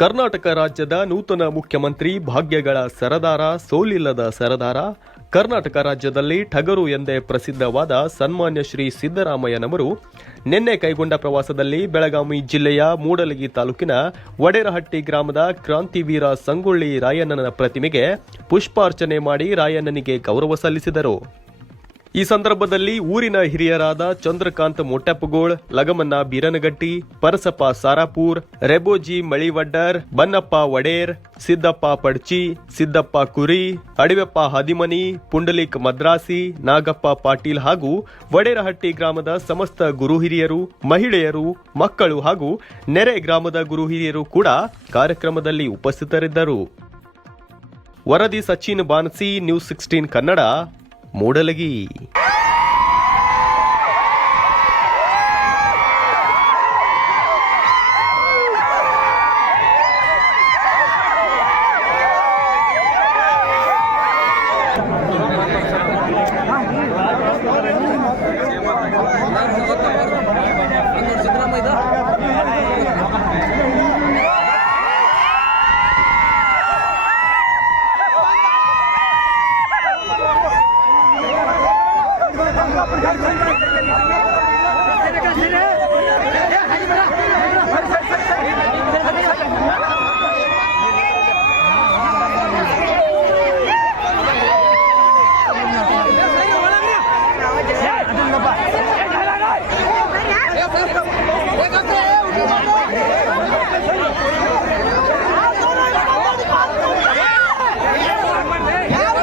ಕರ್ನಾಟಕ ರಾಜ್ಯದ ನೂತನ ಮುಖ್ಯಮಂತ್ರಿ ಭಾಗ್ಯಗಳ ಸರದಾರ, ಸೋಲಿಲ್ಲದ ಸರದಾರ, ಕರ್ನಾಟಕ ರಾಜ್ಯದಲ್ಲಿ ಠಗರು ಎಂದೇ ಪ್ರಸಿದ್ಧವಾದ ಸನ್ಮಾನ್ಯ ಶ್ರೀ ಸಿದ್ದರಾಮಯ್ಯನವರು ನಿನ್ನೆ ಕೈಗೊಂಡ ಪ್ರವಾಸದಲ್ಲಿ ಬೆಳಗಾವಿ ಜಿಲ್ಲೆಯ ಮೂಡಲಗಿ ತಾಲೂಕಿನ ವಡೇರಹಟ್ಟಿ ಗ್ರಾಮದ ಕ್ರಾಂತಿವೀರ ಸಂಗೊಳ್ಳಿ ರಾಯಣ್ಣನ ಪ್ರತಿಮೆಗೆ ಪುಷ್ಪಾರ್ಚನೆ ಮಾಡಿ ರಾಯಣ್ಣನಿಗೆ ಗೌರವ ಸಲ್ಲಿಸಿದರು. ಈ ಸಂದರ್ಭದಲ್ಲಿ ಊರಿನ ಹಿರಿಯರಾದ ಚಂದ್ರಕಾಂತ್ ಮೊಟ್ಟೆಪ್ಪಗೋಳ್, ಲಗಮನ್ನ ಬೀರನಗಟ್ಟಿ, ಪರಸಪ್ಪ ಸಾರಾಪೂರ್, ರೆಬೋಜಿ ಮಳಿವಡ್ಡರ್, ಬನ್ನಪ್ಪ ವಡೇರ್, ಸಿದ್ದಪ್ಪ ಪಡ್ಚಿ, ಸಿದ್ದಪ್ಪ ಕುರಿ, ಅಡಿವೆಪ್ಪ ಹದಿಮನಿ, ಪುಂಡಲಿಕ್ ಮದ್ರಾಸಿ, ನಾಗಪ್ಪ ಪಾಟೀಲ್ ಹಾಗೂ ವಡೇರಹಟ್ಟಿ ಗ್ರಾಮದ ಸಮಸ್ತ ಗುರು ಹಿರಿಯರು, ಮಹಿಳೆಯರು, ಮಕ್ಕಳು ಹಾಗೂ ನೆರೆ ಗ್ರಾಮದ ಗುರು ಹಿರಿಯರು ಕೂಡ ಕಾರ್ಯಕ್ರಮದಲ್ಲಿ ಉಪಸ್ಥಿತರಿದ್ದರು. ವರದಿ ಸಚಿನ್ ಬಾನ್ಸಿ, ನ್ಯೂಸ್ 16 ಕನ್ನಡ, ಮೂಡಲಗಿ.